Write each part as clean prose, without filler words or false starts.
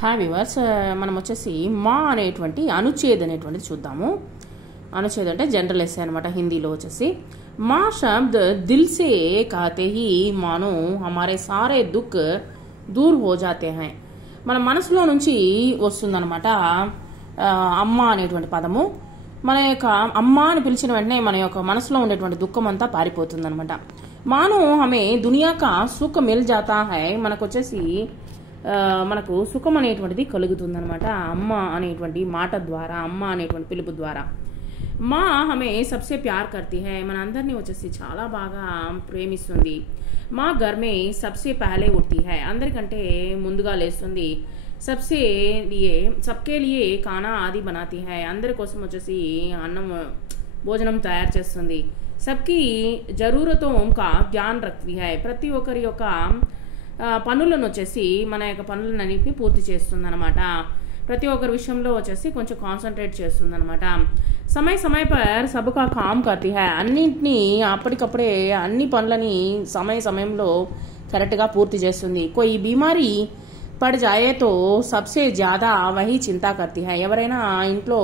Hi viewers, మనం వచ్చేసి మా అనేటువంటి అనుచ్ఛేద్ అనేటువంటిది చూద్దాము. అనుచ్ఛేద్ అంటే జనరల్ ఎస్సే అనమాట. హిందీలో వచ్చేసి మా శబ్ద్ దిల్ సే कहते ही मानो हमारे सारे दुख दूर हो जाते हैं. మన మనసులో నుంచి వస్తుందన్నమాట అమ్మ అనేటువంటి పదము. మన యొక్క అమ్మ అని పిలిచిన వెంటనే మన యొక్క మనసులో ఉండేటువంటి దుఃఖం అంతా పారిపోతుందన్నమాట. మాను హమే దునియా కా సుఖ్ మిల్ జాతా హై. మనకు వచ్చేసి మనకు సుఖం అనేటువంటిది కలుగుతుందన్నమాట అమ్మ అనేటువంటి మాట ద్వారా, అమ్మ అనేటువంటి పిలుపు ద్వారా. మా హమే సబ్సే ప్యార్ కర్తీ హై. మన అందరినీ వచ్చేసి చాలా బాగా ప్రేమిస్తుంది. మా ఘర్ మే సబ్సే పహలే ఉఠ్తీ హై. అందరికంటే ముందుగా లేస్తుంది. సబ్సే లియే సబ్కే లియే ఖానా ఆది బనాతీ హై. అందరి కోసం వచ్చేసి అన్నం భోజనం తయారు చేస్తుంది. సబ్కి జరూరతో కా ధ్యాన్ రఖ్తీ హై. ప్రతి ఒక్కరి యొక్క పనులను వచ్చేసి మన యొక్క పనులన్నింటినీ పూర్తి చేస్తుందన్నమాట. ప్రతి ఒక్కరి విషయంలో వచ్చేసి కొంచెం కాన్సన్ట్రేట్ చేస్తుందన్నమాట. సమయ పర్ సబకా కామ్ కర్తీ హై. అన్నింటినీ అప్పటికప్పుడే అన్ని పనులని సమయంలో కరెక్ట్గా పూర్తి చేస్తుంది. కోయి బీమారీ పడి జాయేతో సబ్సే జ్యాదా వహీ చింతా కర్తీ హై. ఎవరైనా ఇంట్లో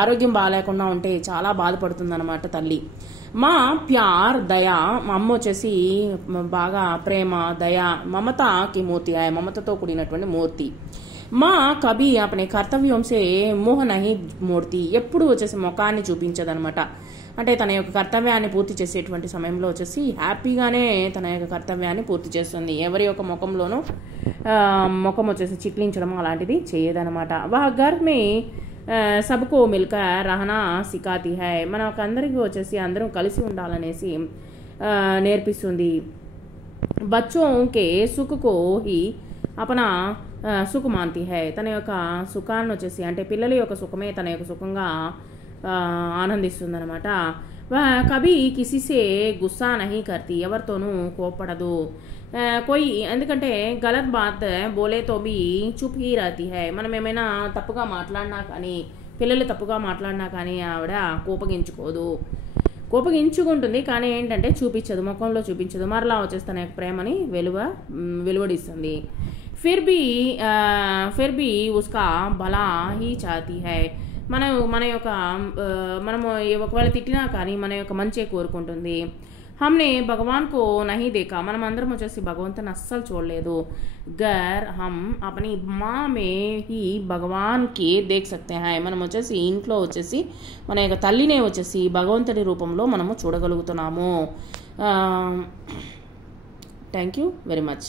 ఆరోగ్యం బాగాలేకుండా ఉంటే చాలా బాధపడుతుందన్నమాట తల్లి. మా ప్యార్ దయా, మా అమ్మ వచ్చేసి బాగా ప్రేమ, దయ, మమతాకి మూర్తి హై. మమతతో కూడినటువంటి మూర్తి. మా కభీ అపనే కర్తవ్యం సే మోహ నహీ మూర్తి. ఎప్పుడు వచ్చేసి ముఖాన్ని చూపించదనమాట. అంటే తన యొక్క కర్తవ్యాన్ని పూర్తి చేసేటువంటి సమయంలో వచ్చేసి హ్యాపీగానే తన యొక్క కర్తవ్యాన్ని పూర్తి చేస్తుంది. ఎవరి యొక్క ముఖంలోనూ ముఖం వచ్చేసి చిట్లించడం అలాంటిది చేయదనమాట. వహ్ ఘర్ మే సబ్కో మిల్కర్ రహనా సికాతీ హై. మనకు అందరికీ వచ్చేసి అందరం కలిసి ఉండాలనేసి నేర్పిస్తుంది. బచ్చోంకే సుఖకో హి అపనా సుఖ మాంతి హై. తన యొక్క సుఖాన్ని వచ్చేసి అంటే పిల్లల యొక్క సుఖమే తన యొక్క సుఖంగా ఆనందిస్తుందన్నమాట. కభీ కిసిసే గుస్సా నహీ కర్తీ. ఎవరితోనూ కోప్పడదు. కోయి ఎందుకంటే గలత్ బాత్ బోలేతో బీ చుప్ హీ రహతీ హై. మనం ఏమైనా తప్పుగా మాట్లాడినా కానీ, పిల్లలు తప్పుగా మాట్లాడినా కానీ ఆవిడ కోపగించుకుంటుంది. కానీ ఏంటంటే చూపించదు, ముఖంలో చూపించదు. మరలా వచ్చేసి తన యొక్క ప్రేమని వెలువడిస్తుంది. Phir be ఉస్కా భలా he చాతీ high. మనము ఒకవేళ తిట్టినా కానీ మన యొక్క మంచే కోరుకుంటుంది. హమ్నే భగవాన్ కో నహీ దేఖా. మనం అందరం వచ్చేసి భగవంతుని అస్సలు చూడలేదు. గర్ హమ్ అపని మా మే హీ భగవాన్ కి దేఖ్ సక్తే హై. మనం వచ్చేసి ఇంట్లో వచ్చేసి మన యొక్క తల్లినే వచ్చేసి భగవంతుడి రూపంలో మనము చూడగలుగుతున్నాము. Thank you very much.